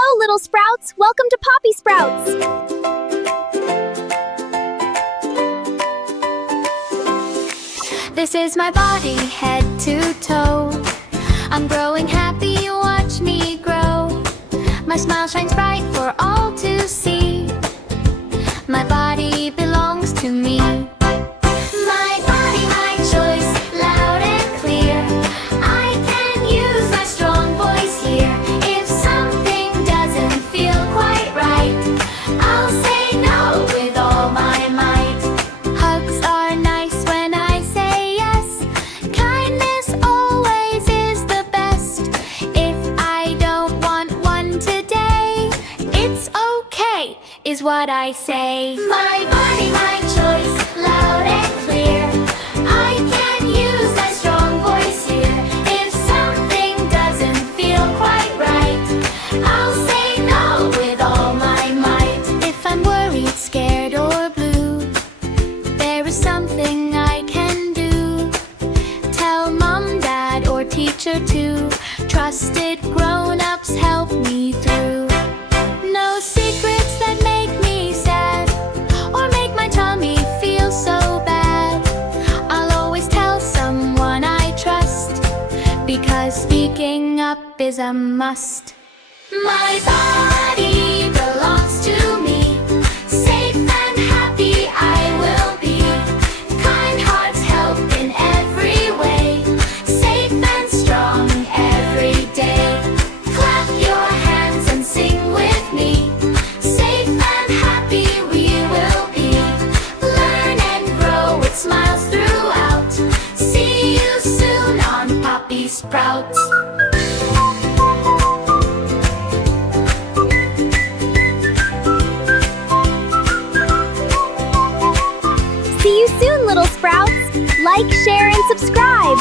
Hello, little sprouts! Welcome to PoppySprouts! This is my body, head to toe. I'm growing happy, watch me grow. My smile shines bright for all to see. My body belongs to me. My body, my choice, loud and clear. I can use my strong voice here. If something doesn't feel quite right, I'll say no with all my might. Hugs are nice when I say yes. Kindness always is the best. If I don't want one today, it's okay, is what I say. My body, my choice, loud and clear. I can use my strong voice here. If something doesn't feel quite right, I'll say no with all my might. If I'm worried, scared, or blue, there is something I can do. Tell mom, dad, or teacher too. Trusted grown-ups help me through. No secrets that make me sad or make my tummy feel so bad. I'll always tell someone I trust, because speaking up is a must. My body belongs to me. Safe and happy I will be. Kind hearts help in every way. Safe and strong every day. Clap your hands and sing with me. Safe and happy we will be. Learn and grow with smiles throughout. See you soon on PoppySprouts. See you soon, little sprouts! Like, share, and subscribe!